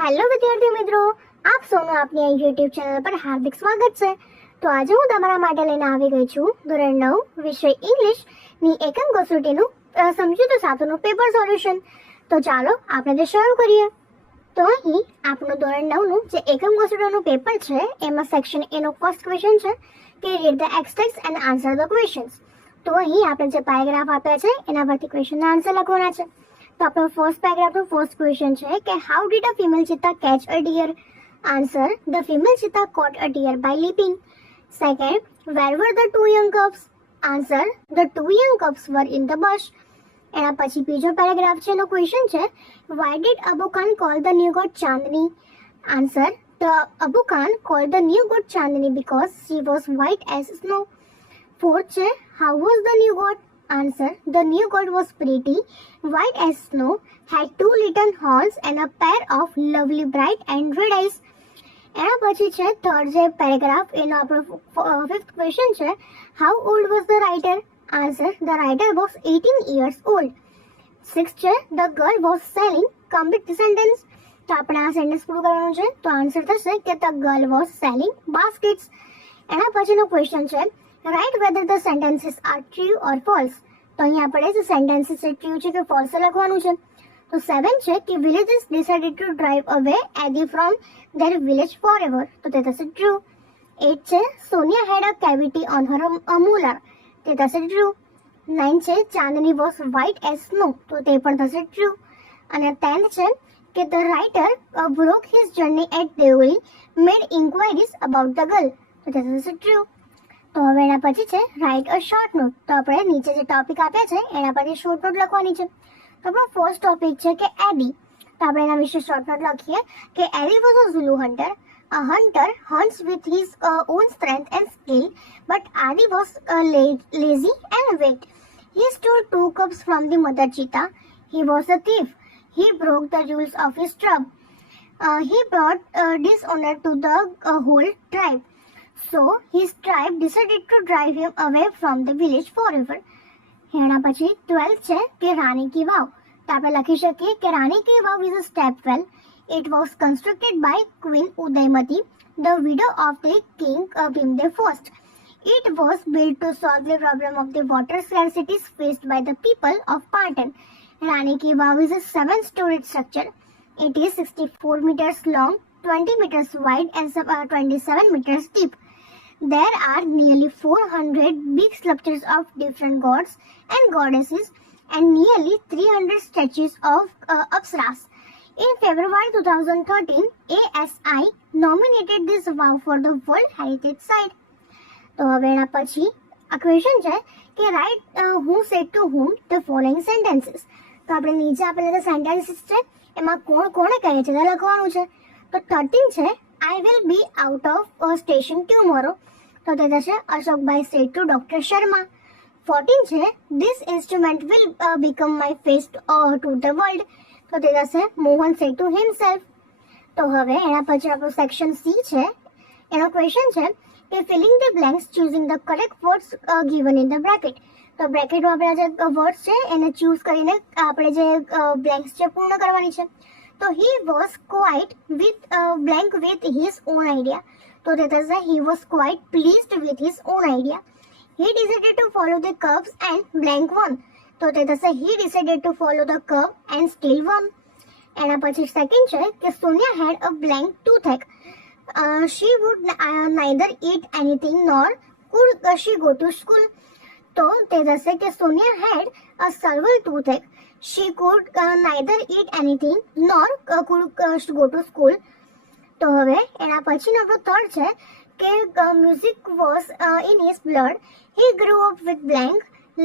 Hello વિદ્યાર્થી મિત્રો, આપ સૌનું આપની આ યુટ્યુબ ચેનલ પર હાર્દિક સ્વાગત છે. તો આજે હું તમારા માટે લઈને આવી ગઈ છું ધોરણ 9 વિષય ઇંગ્લિશ ની એકમ કસોટીનું સમજૂતી સાથેનું પેપર સોલ્યુશન. તો ચાલો આપણે તે શરૂ કરીએ. તો અહીં આપણું ધોરણ 9 નું જે એકમ કસોટીનું પેપર છે એમાં સેક્શન A નો ફર્સ્ટ ક્વેશ્ચન છે કે read the extracts and answer the questions. તો અહીં આપણે જે પેરેગ્રાફ આપ્યા છે એના પરથી ક્વેશ્ચનના આન્સર લખવાના છે. તો આપણો ફર્સ્ટ પેરેગ્રાફનો ફર્સ્ટ ક્વેશ્ચન છે કે how did a female cheetah catch a deer? Answer, the female cheetah caught a deer by leaping. Second, where were the two young cubs? Answer, the two young cubs were in the bush. એના પછી બીજો paragraph છે એનો question છે why did Abu Khan call the new goat Chandni? Answer, the Abu Khan call the new goat Chandni because she was white as snow. Fourth છે how was the new God? Answer, the new god was pretty, white as snow, had two little horns and a pair of lovely bright and red eyes. એના પછી છે third જે paragraph એનો આપણો fifth question છે how old was the writer? Answer, the writer was 18 years old. Sixth છે the girl was sailing. Complete the sentence. તો આપણે આ સેન્ટેન્સ પૂરું કરવાનું છે. તો આન્સર થશે કે the girl was selling baskets. એના પછીનો ક્વેશ્ચન છે right whether the sentences are true or false. તો અહીં આપણે જે સેન્ટેન્સીસ છે ટ્રુ છે કે ફોલ્સ લખવાનું છે. તો 7 છે કે villagers decided to drive away Eddie from their village forever. તો તે થશે ટ્રુ. 8 છે Sonia had a cavity on her molar. તે થશે ટ્રુ. 9 છે Chandni was white as snow. તો તે પણ થશે ટ્રુ. અને 10 છે કે the writer broke his journey at Deoli made inquiries about the girl. તો તે થશે ટ્રુ. તો હવે એના પછી છે રાઇટ અ શોર્ટ નોટ. તો આપણે નીચે જે ટોપિક આપ્યા છે એના પરથી શોર્ટ નોટ લખવાની છે. તો આપણો ફર્સ્ટ ટોપિક છે કે એડી. તો આપણે એના વિશે શોર્ટ નોટ લખીએ કે Eddie was a Zulu hunter. A hunter hunts with his own strength and skill, but Adi was lazy and weak. He stole 2 cups from the mother cheetah. He was a thief. He broke the rules of his tribe. He brought dishonor to the whole tribe. So his tribe decided to drive him away from the village forever. એના પછી 12 છે કે રાણી કી વાવ. તો આપણે લખી શકીએ કે Rani ki Vav is a step well. It was constructed by Queen Udaymati, the widow of the king Bhimdev I. It was built to solve the problem of the water scarcity faced by the people of Patan. Rani Ki Vav is a 7-storied structure. It is 64 meters long, 20 meters wide and 27 meters deep. There are nearly 400 big sculptures of different gods and goddesses and nearly 300 statues of Apsaras. In February 2013, ASI nominated this vow for the World Heritage Site. તો હવે એના પછી આ question છે કે right who said to whom the following sentences. તો આપણે નીચે આપેલા જે સેન્ટેન્સીસ છે એમાં કોણ કોણે કહે છે તે લખવાનું છે. તો 13 છે I will be out of station tomorrow. તો તે થશે અશોકભાઈ said to Dr. Sharma. 14 છે this instrument will become my face to the world. તો તે થશે મોહન said to himself. તો હવે એના પછી આપણું સેક્શન C છે એનો ક્વેશ્ચન છે કે filling the blanks choosing the correct words given in the bracket. તો બ્રેકેટમાં આપણા જે વર્ડ્સ છે એને ચૂઝ કરીને આપણે જે બ્લેન્ક્સ છે પૂર્ણ કરવાની છે. તો he was quite with blank with his own idea. તો તે થશે he was quite pleased with his own idea. He decided to follow the curves and blank one. તો તે થશે he decided to follow the curve and still won. એના પછી second છે કે Sonia had a blank toothache. She would neither eat anything nor could she go to school. તો તે થશે કે Sonia had a silver toothache. She could neither eat anything nor could go to school. તો હવે એના પછીનો આપણો third છે કે music was in his blood. He grew up with blank.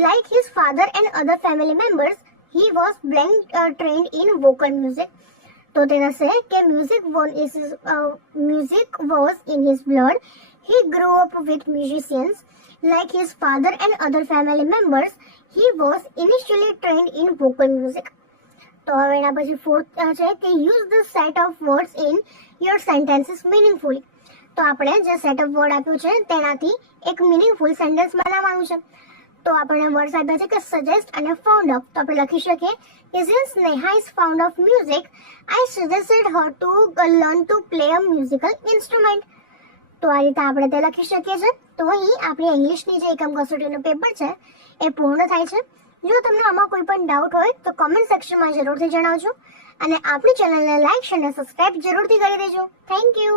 Like his father and other family members, he was blank trained in vocal music. તો તે થશે કે music was in his blood. He grew up with musicians. Like his father and other family members, he was initially trained in vocal music. તો હવે એના પછી fourth છે કે use the set of words in your sentences મિનિંગફુલી. તો આપણે જે set of word આપ્યું છે તેનાથી એક મિનિંગફુલ સેન્ટેન્સ બનાવવાનું છે. તો આપણે વર્ડ્સ આપ્યા છે કે સજેસ્ટ અને ફાઉન્ડ ઓફ. તો આપણે લખી શકીએ Since Neha is fond of music, I suggested her to learn to play a musical instrument. તો આ રીતે આપણે તે લખી શકીએ છીએ. તો અહીં આપણી ઇંગ્લિશની જે એકમ કસોટીનું પેપર છે એ પૂર્ણ થાય છે. જો તમને આમાં કોઈ પણ ડાઉટ હોય તો કમેન્ટ સેક્શનમાં જરૂરથી જણાવજો અને આપણી ચેનલને લાઈક અને સબસ્ક્રાઇબ જરૂરથી કરી દેજો. Thank you.